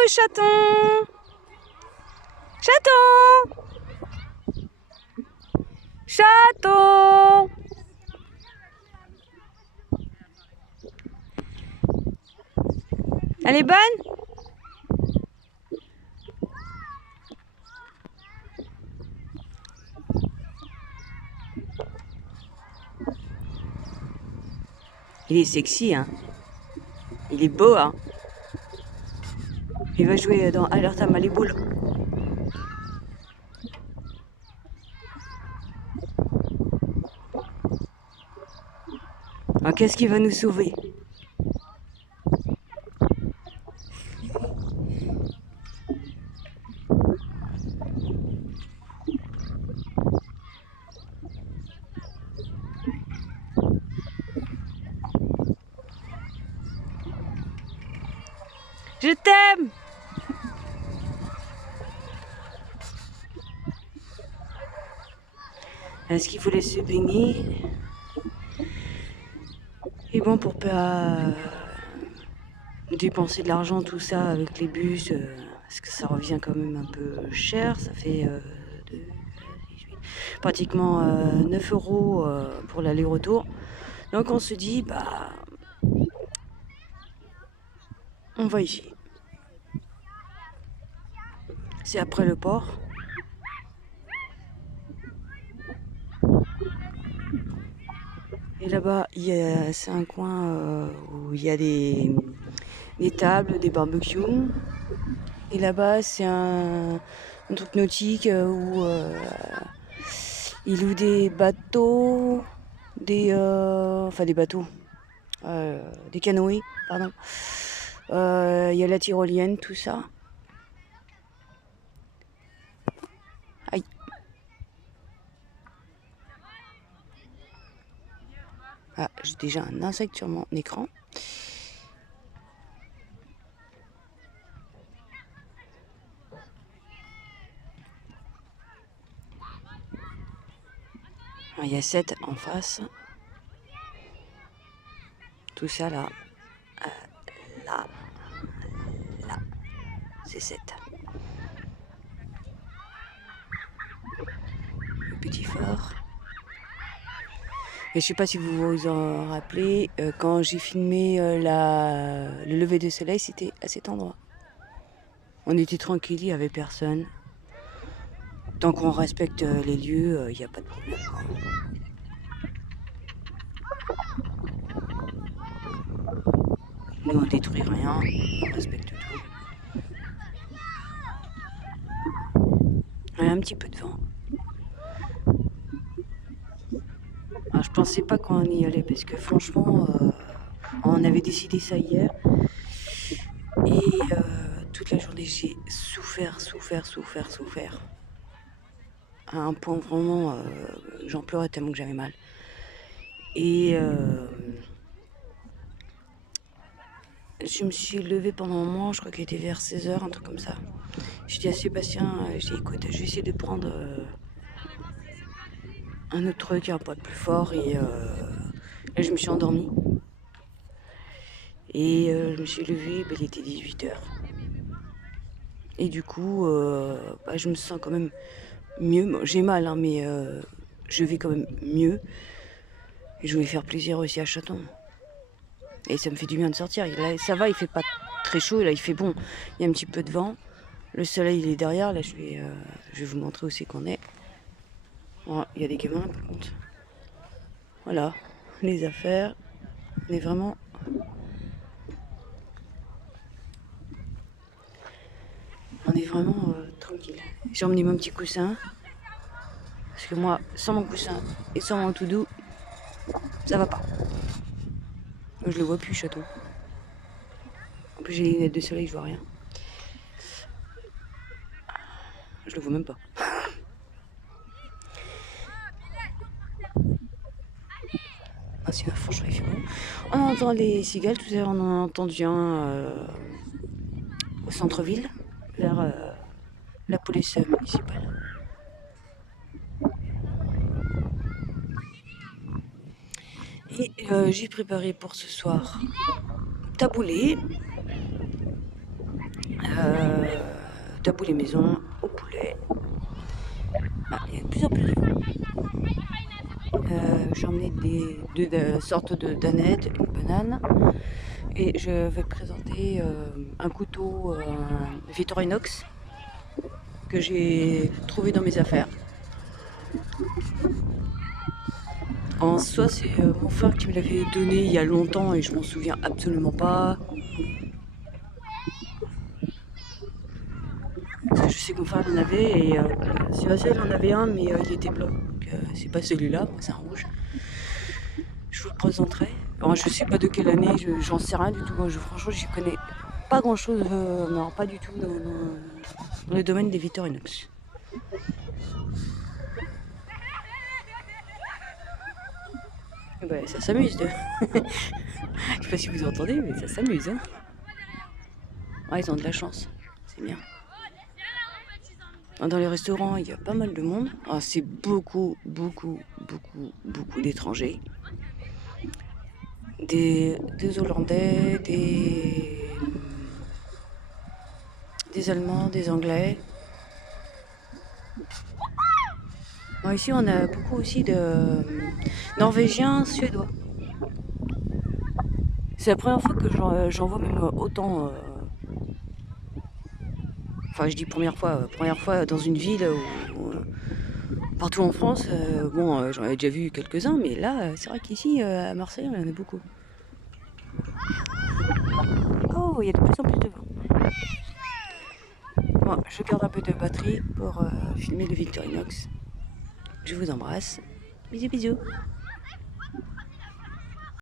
Coucou chaton. Chaton. Chaton. Elle est bonne? Il est sexy, hein. Il est beau, hein. Il va jouer dans Alerte à Malibu. Alors, qu'est-ce qui va nous sauver? Je t'aime! Est-ce qu'il faut laisser baigner? Et bon, pour pas dépenser de l'argent, tout ça, avec les bus, parce que ça revient quand même un peu cher, ça fait pratiquement 9 € pour l'aller-retour. Donc on se dit, bah, on va ici. C'est après le port. Et là-bas, c'est un coin où il y a des tables, des barbecues. Et là-bas, c'est un truc nautique où ils louent des bateaux, enfin des bateaux, des canoës, pardon. Il y a la tyrolienne, tout ça. Aïe. Ah, j'ai déjà un insecte sur mon écran. Il y a 7 en face. Tout ça là. Là. C'est 7. Le petit fort. Et je sais pas si vous vous en rappelez, quand j'ai filmé le lever du soleil, c'était à cet endroit. On était tranquille, il n'y avait personne. Tant qu'on respecte les lieux, il n'y a pas de problème. Nous, on détruit rien, on respecte tout. Il y a un petit peu de vent. Alors, je pensais pas qu'on y allait parce que franchement, on avait décidé ça hier. Et toute la journée, j'ai souffert. À un point vraiment, j'en pleurais tellement que j'avais mal. Et je me suis levée pendant un moment, je crois qu'il était vers 16 h, un truc comme ça. J'ai dit à Sébastien, j'ai dit écoute, je vais essayer de prendre un autre truc, un poids plus fort. Et là, je me suis endormie. Et je me suis levée, il était 18 h. Et du coup, je me sens quand même mieux. Bon, j'ai mal, hein, mais je vais quand même mieux. Et je voulais faire plaisir aussi à Chaton. Et ça me fait du bien de sortir. Là, ça va, il fait pas très chaud. Là, il fait bon. Il y a un petit peu de vent. Le soleil, il est derrière. Là, je vais vous montrer où c'est qu'on est. Oh, il y a des gamins, par contre. Voilà, les affaires. On est vraiment... tranquille. J'ai emmené mon petit coussin. Parce que moi, sans mon coussin et sans mon tout doux, ça va pas. Je le vois plus, Chaton. En plus, j'ai les lunettes de soleil, je vois rien. Je le vois même pas. Ah, c'est franchement, il fait bon. On entend les cigales, tout à l'heure, on en a entendu un au centre-ville, vers la police municipale. Et j'ai préparé pour ce soir taboulé, Tabou les maisons, au poulet. Ah, il y a de plus en plus de vent. J'ai emmené deux sortes de danettes, une banane. Et je vais présenter un couteau Victorinox que j'ai trouvé dans mes affaires. En soi, c'est mon frère qui me l'avait donné il y a longtemps et je m'en souviens absolument pas. Parce que je sais que mon frère en avait et Sébastien il en avait un mais il était blanc. Donc c'est pas celui-là, c'est un rouge. Je vous le présenterai. Alors, je sais pas de quelle année, j'en sais rien du tout. Moi, franchement, je connais pas grand chose, non, pas du tout dans le domaine des Victorinox. Ben, ça s'amuse. Je sais pas si vous entendez, mais ça s'amuse. Hein. Ah, ils ont de la chance. C'est bien. Dans les restaurants, il y a pas mal de monde. Ah, c'est beaucoup d'étrangers. Des Hollandais, des Allemands, des Anglais. Bon, ici, on a beaucoup aussi de Norvégiens, Suédois. C'est la première fois que j'en vois même autant. Enfin, je dis première fois dans une ville ou partout en France. Bon, j'en avais déjà vu quelques-uns, mais là, c'est vrai qu'ici, à Marseille, il y en a beaucoup. Oh, il y a de plus en plus de vent. Bon, je garde un peu de batterie pour filmer le Victorinox. Je vous embrasse. Bisous, bisous.